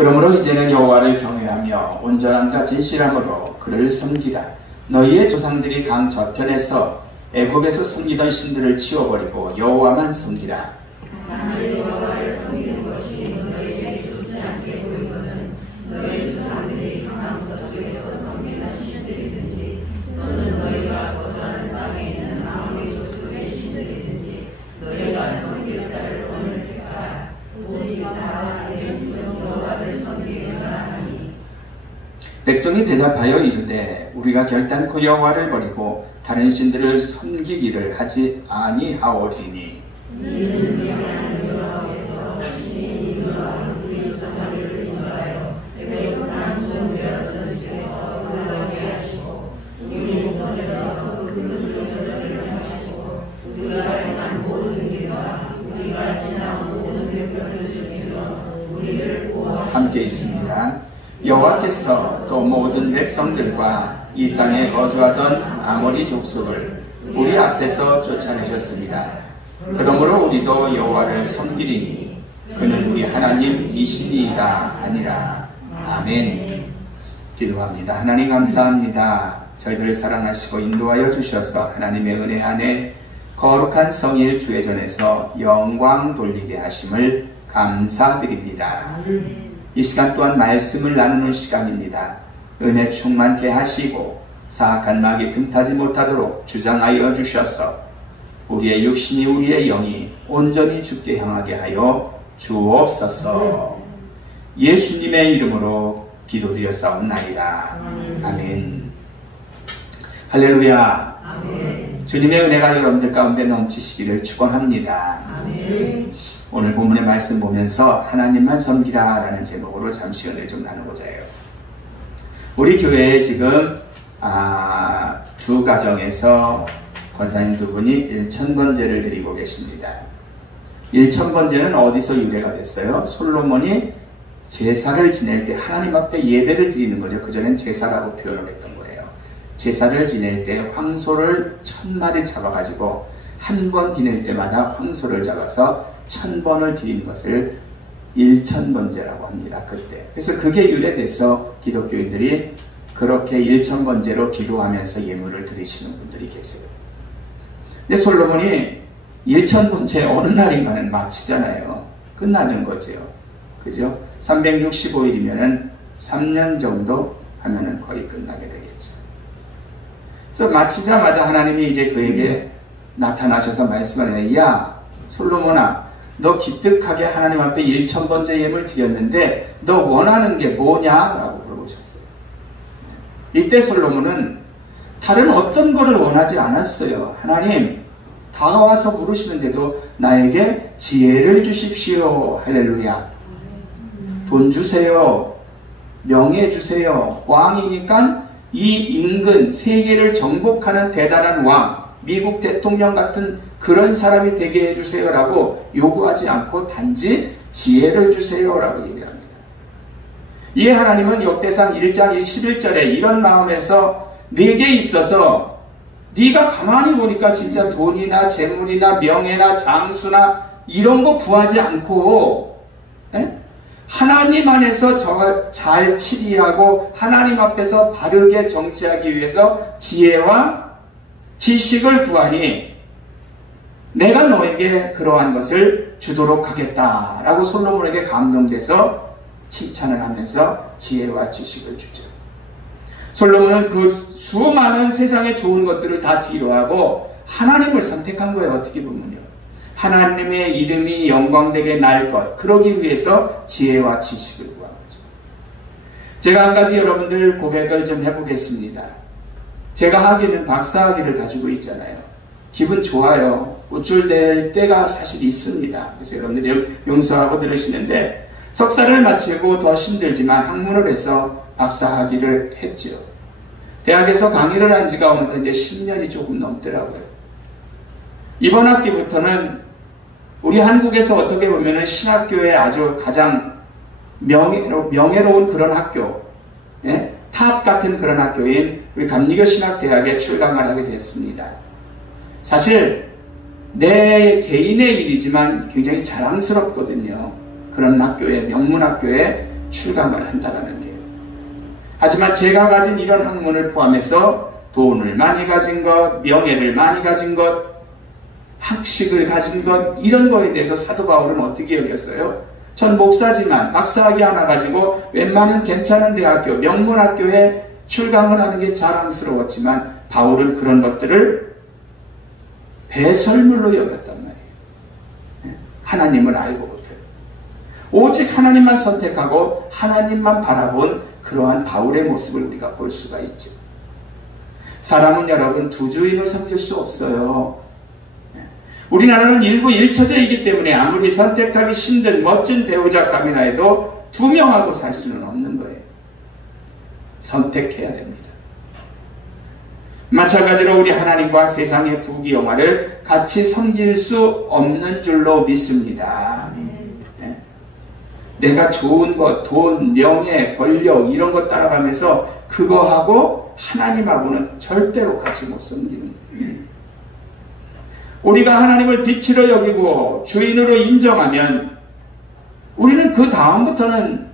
그러므로 이제는 여호와를 경외하며 온전함과 진실함으로 그를 섬기라. 너희의 조상들이 강 저편에서 애굽에서 섬기던 신들을 치워버리고 여호와만 섬기라. 만일 여호와를 섬기는 것이 너희에게 좋지 않게 보이거든 너희 조상들이 강 저쪽에서 섬기는 신들이든지 또는 너희가 거주하는 땅에 있는 아모리 족속의 신들이든지 너희가 섬길 자를 오늘 택하라. 오직 나와 내 지존 여호와를 섬기리라 하니. 백성이 대답하여 이르되 우리가 결단코 여호와를 버리고 다른 신들을 섬기기를 하지 아니하오리니. 이는 미안한 여호와께서 신이 너와 우리 조상들을 인도하여 애굽 땅 전지에서 올라오게 하시고 우리 목전에서 그 조상들을 하시고 우리가 행한 모든 일과 우리가 지난 모든 백성들 중에서 우리를 구원하시고. 함께 있습니다. 여호와께서 또 모든 백성들과 이 땅에 거주하던 아모리 족속을 우리 앞에서 쫓아내셨습니다. 그러므로 우리도 여호와를 섬기리니 그는 우리 하나님이시니이다 하니라. 아멘. 기도합니다. 하나님 감사합니다. 저희들을 사랑하시고 인도하여 주셔서 하나님의 은혜 안에 거룩한 성일 주회전에서 영광 돌리게 하심을 감사드립니다. 이 시간 또한 말씀을 나누는 시간입니다. 은혜 충만케 하시고 사악한 마귀 틈타지 못하도록 주장하여 주셔서 우리의 육신이 우리의 영이 온전히 주께 향하게 하여 주옵소서. 예수님의 이름으로 기도드렸사옵나이다. 아멘. 할렐루야. 아멘. 주님의 은혜가 여러분들 가운데 넘치시기를 축원합니다. 아멘. 오늘 본문의 말씀 보면서 하나님만 섬기라 라는 제목으로 잠시 은혜를 좀 나누고자 해요. 우리 교회에 지금 두 가정에서 권사님 두 분이 1000번제를 드리고 계십니다. 1000번제는 어디서 유래가 됐어요? 솔로몬이 제사를 지낼 때 하나님 앞에 예배를 드리는 거죠. 그전엔 제사라고 표현을 했던 거예요. 제사를 지낼 때 황소를 1000마리 잡아가지고 한 번 지낼 때마다 황소를 잡아서 1000번을 드리는 것을 1000번제라고 합니다. 그때. 그래서 그게 유래돼서 기독교인들이 그렇게 1000번제로 기도하면서 예물을 드리시는 분들이 계세요. 근데 솔로몬이 1000번제 어느 날인가는 마치잖아요. 끝나는 거죠. 그죠? 365일이면은 3년 정도 하면은 거의 끝나게 되겠죠. 그래서 마치자마자 하나님이 이제 그에게 나타나셔서 말씀하네요. 야, 솔로몬아, 너 기특하게 하나님 앞에 1000번째 예물 드렸는데 너 원하는 게 뭐냐? 라고 물어보셨어요. 이때 솔로몬은 다른 어떤 거를 원하지 않았어요. 하나님, 다가와서 물으시는데도 나에게 지혜를 주십시오. 할렐루야. 돈 주세요. 명예 주세요. 왕이니까 이 인근 세계를 정복하는 대단한 왕, 미국 대통령 같은 그런 사람이 되게 해주세요 라고 요구하지 않고 단지 지혜를 주세요 라고 얘기합니다. 이에 하나님은 역대상 1장 11절에 이런 마음에서 내게 있어서 네가 가만히 보니까 진짜 돈이나 재물이나 명예나 장수나 이런 거 구하지 않고 하나님 안에서 잘 치리하고 하나님 앞에서 바르게 정치하기 위해서 지혜와 지식을 구하니 내가 너에게 그러한 것을 주도록 하겠다라고 솔로몬에게 감동돼서 칭찬을 하면서 지혜와 지식을 주죠. 솔로몬은 그 수많은 세상의 좋은 것들을 다 뒤로하고 하나님을 선택한 거예요. 어떻게 보면요. 하나님의 이름이 영광되게 날 것, 그러기 위해서 지혜와 지식을 구한 거죠. 제가 한 가지 여러분들 고백을 좀 해보겠습니다. 제가 학위는 박사학위를 가지고 있잖아요. 기분 좋아요. 우쭐댈 때가 사실 있습니다. 그래서 여러분들이 용서하고 들으시는데 석사를 마치고 더 힘들지만 학문을 해서 박사학위를 했죠. 대학에서 강의를 한 지가 오늘 이제 10년이 조금 넘더라고요. 이번 학기부터는 우리 한국에서 어떻게 보면 신학교의 아주 가장 명예로운 그런 학교, 예? 탑 같은 그런 학교인 우리 감리교 신학대학에 출강을 하게 됐습니다. 사실 내 개인의 일이지만 굉장히 자랑스럽거든요. 그런 학교에, 명문학교에 출강을 한다는 게요. 하지만 제가 가진 이런 학문을 포함해서 돈을 많이 가진 것, 명예를 많이 가진 것, 학식을 가진 것, 이런 거에 대해서 사도 바울은 어떻게 여겼어요? 전 목사지만 박사학위 하나 가지고 웬만한 괜찮은 대학교, 명문학교에 출강을 하는 게 자랑스러웠지만 바울은 그런 것들을 배설물로 여겼단 말이에요. 하나님을 알고 못해요. 오직 하나님만 선택하고 하나님만 바라본 그러한 바울의 모습을 우리가 볼 수가 있죠. 사람은 여러분 두 주인을 섬길 수 없어요. 우리나라는 일부 1처제이기 때문에 아무리 선택하기 힘든 멋진 배우자감이나 해도 두 명하고 살 수는 없는 거예요. 선택해야 됩니다. 마찬가지로 우리 하나님과 세상의 부귀영화를 같이 섬길 수 없는 줄로 믿습니다. 내가 좋은 것, 돈, 명예, 권력 이런 것 따라가면서 그거하고 하나님하고는 절대로 같이 못 섬기는 거예요. 우리가 하나님을 빛으로 여기고 주인으로 인정하면 우리는 그 다음부터는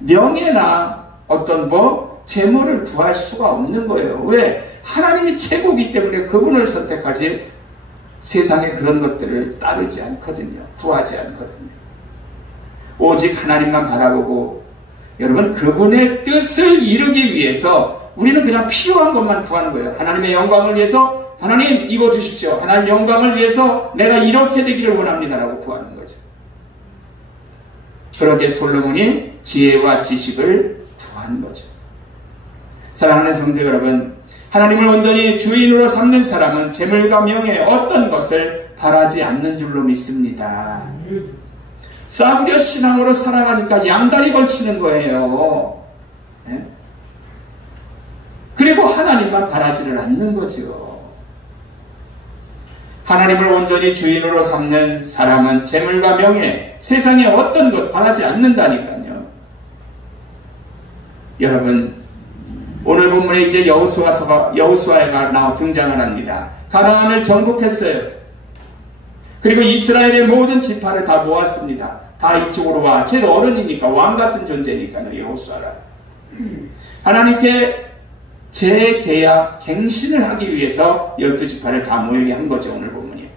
명예나 어떤 재물을 구할 수가 없는 거예요. 왜? 하나님이 최고이기 때문에 그분을 선택하지 세상에 그런 것들을 따르지 않거든요. 구하지 않거든요. 오직 하나님만 바라보고 여러분 그분의 뜻을 이루기 위해서 우리는 그냥 필요한 것만 구하는 거예요. 하나님의 영광을 위해서 하나님 이거 주십시오. 하나님 영광을 위해서 내가 이렇게 되기를 원합니다라고 구하는 거죠. 그렇게 솔로몬이 지혜와 지식을 구한 거죠. 사랑하는 성도 여러분, 하나님을 온전히 주인으로 삼는 사람은 재물과 명예 어떤 것을 바라지 않는 줄로 믿습니다. 싸구려 신앙으로 살아가니까 양다리 걸치는 거예요. 그리고 하나님만 바라지를 않는 거죠. 하나님을 온전히 주인으로 삼는 사람은 재물과 명예, 세상의 어떤 것 바라지 않는다니까요. 여러분, 오늘 본문에 이제 여호수아가 등장을 합니다. 가나안을 정복했어요. 그리고 이스라엘의 모든 지파를 다 모았습니다. 다 이쪽으로 와. 제일 어른이니까 왕 같은 존재니까요. 여호수아라. 하나님께 재계약 갱신을 하기 위해서 12지파를 다 모이게 한 거죠. 오늘 본문이.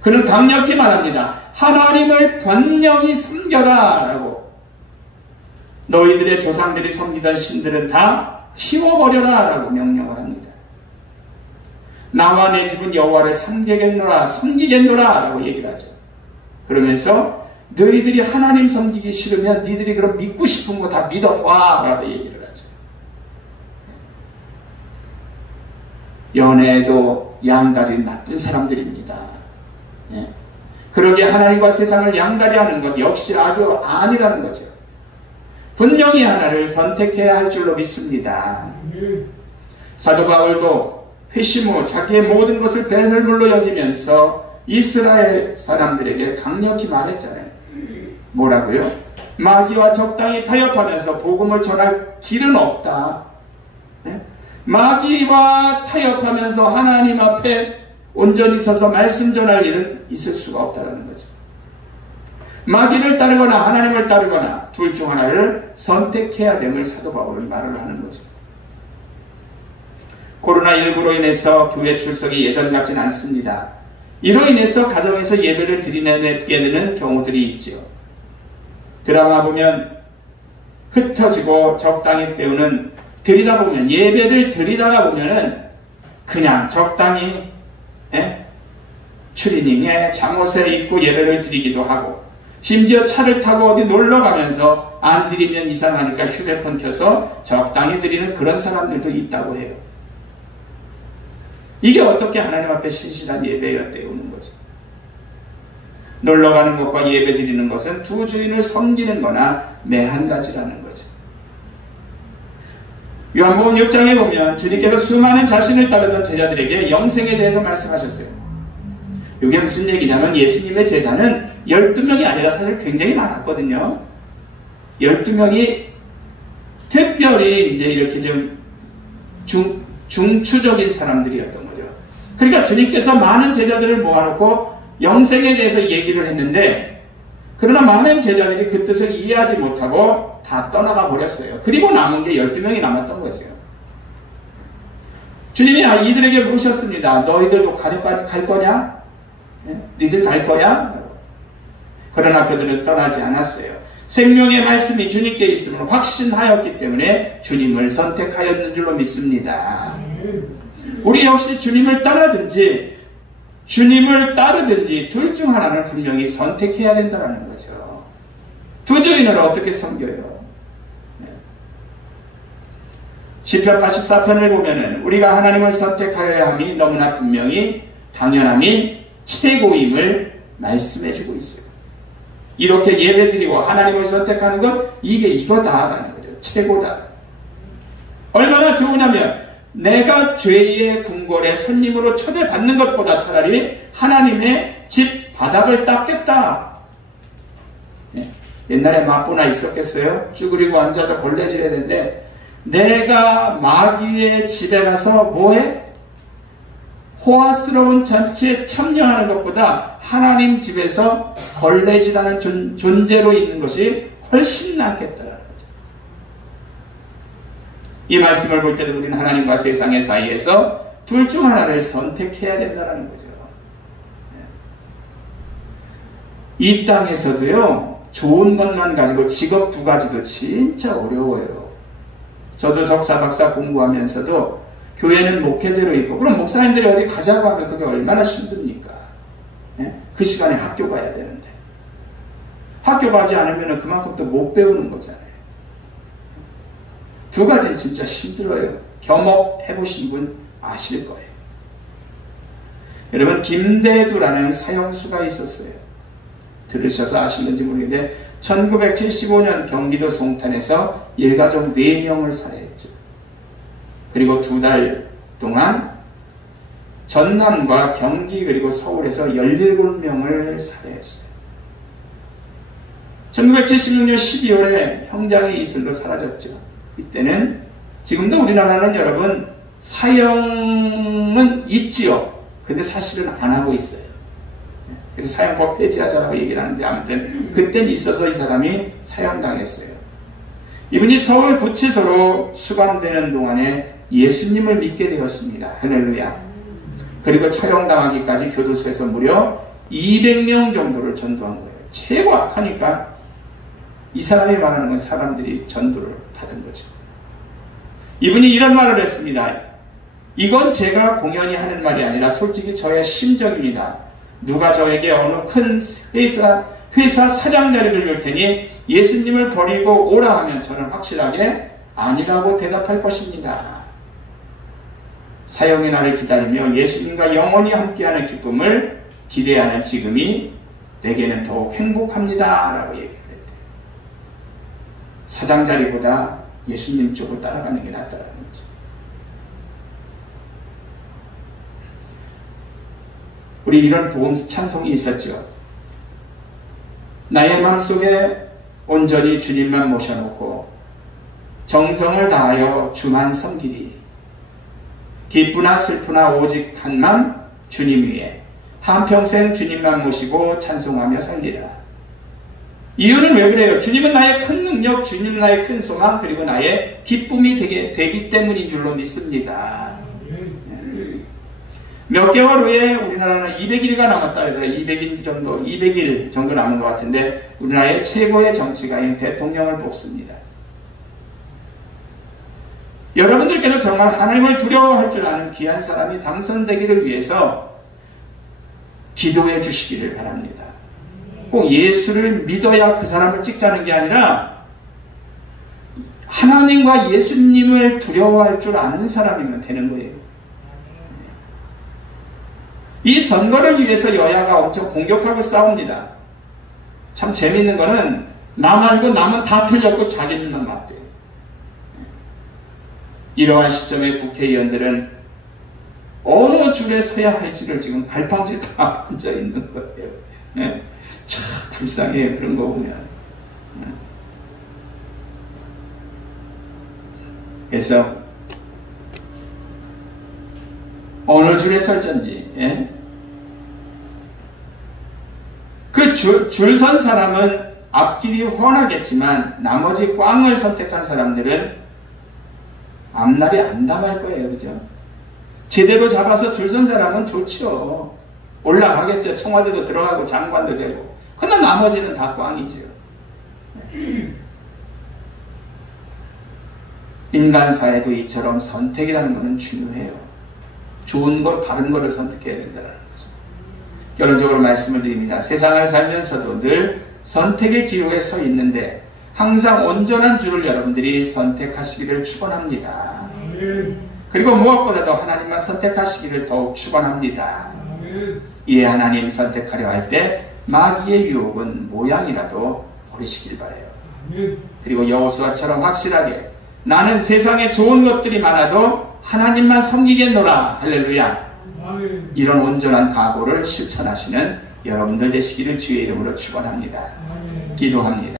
그는 강력히 말합니다. 하나님을 번영히 섬겨라 라고. 너희들의 조상들이 섬기던 신들은 다 치워버려라 라고 명령을 합니다. 나와 내 집은 여호와를 섬기겠노라 라고 얘기를 하죠. 그러면서 너희들이 하나님 섬기기 싫으면 니들이 그럼 믿고 싶은 거 다 믿어봐 라고 얘기를 하죠. 연애도 양다리 나쁜 사람들입니다. 그러게 하나님과 세상을 양다리 하는 것 역시 아주 아니라는 거죠. 분명히 하나를 선택해야 할 줄로 믿습니다. 사도 바울도 회심 후 자기의 모든 것을 배설물로 여기면서 이스라엘 사람들에게 강력히 말했잖아요. 뭐라고요? 마귀와 적당히 타협하면서 복음을 전할 길은 없다. 마귀와 타협하면서 하나님 앞에 온전히 서서 말씀 전할 일은 있을 수가 없다는 거죠. 마귀를 따르거나 하나님을 따르거나 둘 중 하나를 선택해야 됨을 사도 바울은 말을 하는 거죠. 코로나19로 인해서 교회 출석이 예전 같지는 않습니다. 이로 인해서 가정에서 예배를 드리게 되는 경우들이 있죠. 드라마 보면 흩어지고 적당히 때우는 드리다 보면 예배를 드리다가 보면은 그냥 적당히 추리닝에 잠옷에 입고 예배를 드리기도 하고 심지어 차를 타고 어디 놀러 가면서 안 드리면 이상하니까 휴대폰 켜서 적당히 드리는 그런 사람들도 있다고 해요. 이게 어떻게 하나님 앞에 신실한 예배가 되오는 거죠. 놀러 가는 것과 예배 드리는 것은 두 주인을 섬기는 거나 매한 가지라는 거죠. 요한복음 6장에 보면 주님께서 수많은 자신을 따르던 제자들에게 영생에 대해서 말씀하셨어요. 이게 무슨 얘기냐면 예수님의 제자는 12명이 아니라 사실 굉장히 많았거든요. 12명이 특별히 이제 이렇게 좀 중추적인 사람들이었던 거죠. 그러니까 주님께서 많은 제자들을 모아놓고 영생에 대해서 얘기를 했는데 그러나 많은 제자들이 그 뜻을 이해하지 못하고 다 떠나가 버렸어요. 그리고 남은 게 12명이 남았던 거죠. 주님이 이들에게 물으셨습니다. 너희들도 갈 거냐? 니들 갈 거야? 그러나 그들은 떠나지 않았어요. 생명의 말씀이 주님께 있음을 확신하였기 때문에 주님을 선택하였는 줄로 믿습니다. 우리 역시 주님을 떠나든지 주님을 따르든지 둘 중 하나는 분명히 선택해야 된다는 거죠. 두 주인을 어떻게 섬겨요? 시편 84편을 보면은 우리가 하나님을 선택하여야 함이 너무나 분명히 당연함이 최고임을 말씀해주고 있어요. 이렇게 예배드리고 하나님을 선택하는 건 이게 이거다라는 거죠. 최고다. 얼마나 좋으냐면 내가 죄의 궁궐에 손님으로 초대받는 것보다 차라리 하나님의 집 바닥을 닦겠다. 옛날에 마포나 있었겠어요? 쭈그리고 앉아서 걸레질해야 되는데 내가 마귀의 집에 가서 뭐해? 호화스러운 잔치에 참여하는 것보다 하나님 집에서 걸레질하는 존재로 있는 것이 훨씬 낫겠다는 거죠. 이 말씀을 볼 때도 우리는 하나님과 세상의 사이에서 둘 중 하나를 선택해야 된다는 거죠. 이 땅에서도요, 좋은 것만 가지고 직업 두 가지도 진짜 어려워요. 저도 석사, 박사 공부하면서도 교회는 목회대로 있고, 그럼 목사님들이 어디 가자고 하면 그게 얼마나 힘듭니까? 그 시간에 학교 가야 되는데. 학교 가지 않으면 그만큼 또 못 배우는 거잖아요. 두 가지는 진짜 힘들어요. 겸업해보신 분 아실 거예요. 여러분, 김대두라는 사형수가 있었어요. 들으셔서 아시는지 모르겠는데 1975년 경기도 송탄에서 일가족 4명을 살해했죠. 그리고 2달 동안 전남과 경기 그리고 서울에서 17명을 살해했어요. 1976년 12월에 형장이 이슬로 사라졌죠. 이때는 지금도 우리나라는 여러분 사형은 있지요. 근데 사실은 안 하고 있어요. 그래서 사형법 폐지하자라고 얘기를 하는데 아무튼 그땐 있어서 이 사람이 사형당했어요. 이분이 서울 구치소로 수감되는 동안에 예수님을 믿게 되었습니다. 할렐루야. 그리고 처형당하기까지 교도소에서 무려 200명 정도를 전도한 거예요. 최고 악하니까 이 사람이 말하는 건 사람들이 전도를 받은 거죠. 이분이 이런 말을 했습니다. 이건 제가 공연히 하는 말이 아니라 솔직히 저의 심정입니다. 누가 저에게 어느 큰 회사 사장 자리를 줄 테니 예수님을 버리고 오라 하면 저는 확실하게 아니라고 대답할 것입니다. 사형의 날을 기다리며 예수님과 영원히 함께하는 기쁨을 기대하는 지금이 내게는 더욱 행복합니다. 라고 얘기를 했대요. 사장 자리보다 예수님 쪽으로 따라가는 게 낫다라는 거죠. 우리 이런 복음 찬송이 있었죠. 나의 마음속에 온전히 주님만 모셔놓고 정성을 다하여 주만 섬기리. 기쁘나 슬프나 오직 한만 주님 위에 한평생 주님만 모시고 찬송하며 살리라. 이유는 왜 그래요? 주님은 나의 큰 능력, 주님은 나의 큰 소망, 그리고 나의 기쁨이 되기 때문인 줄로 믿습니다. 몇 개월 후에 우리나라는 200일가 남았다 그러더라고요. 200일 정도 남은 것 같은데 우리나라의 최고의 정치가인 대통령을 뽑습니다. 여러분들께는 정말 하나님을 두려워할 줄 아는 귀한 사람이 당선되기를 위해서 기도해 주시기를 바랍니다. 꼭 예수를 믿어야 그 사람을 찍자는 게 아니라 하나님과 예수님을 두려워할 줄 아는 사람이면 되는 거예요. 이 선거를 위해서 여야가 엄청 공격하고 싸웁니다. 참 재미있는 거는 나 말고 남은 다 틀렸고 자기는만 맞대요. 이러한 시점에 국회의원들은 어느 줄에 서야 할지를 지금 갈팡질 다 앉아 있는 거예요. 네? 참 불쌍해요. 그런 거 보면. 그래서 어느 줄에 설전지 그 줄 선 사람은 앞길이 훤하겠지만 나머지 꽝을 선택한 사람들은 앞날이 암담할 거예요. 그죠? 제대로 잡아서 줄 선 사람은 좋죠. 올라가겠죠. 청와대도 들어가고 장관도 되고. 그러나 나머지는 다 꽝이죠. 인간사에도 이처럼 선택이라는 것은 중요해요. 좋은 걸, 바른 거를 선택해야 된다는 거죠. 결론적으로 말씀을 드립니다. 세상을 살면서도 늘 선택의 기록에 서 있는데 항상 온전한 줄을 여러분들이 선택하시기를 축원합니다. 그리고 무엇보다도 하나님만 선택하시기를 더욱 축원합니다. 이에 하나님 선택하려 할 때 마귀의 유혹은 모양이라도 버리시길 바라요. 그리고 여호수아처럼 확실하게 나는 세상에 좋은 것들이 많아도 하나님만 섬기겠노라. 할렐루야. 이런 온전한 각오를 실천하시는 여러분들 되시기를 주의 이름으로 축원합니다. 기도합니다.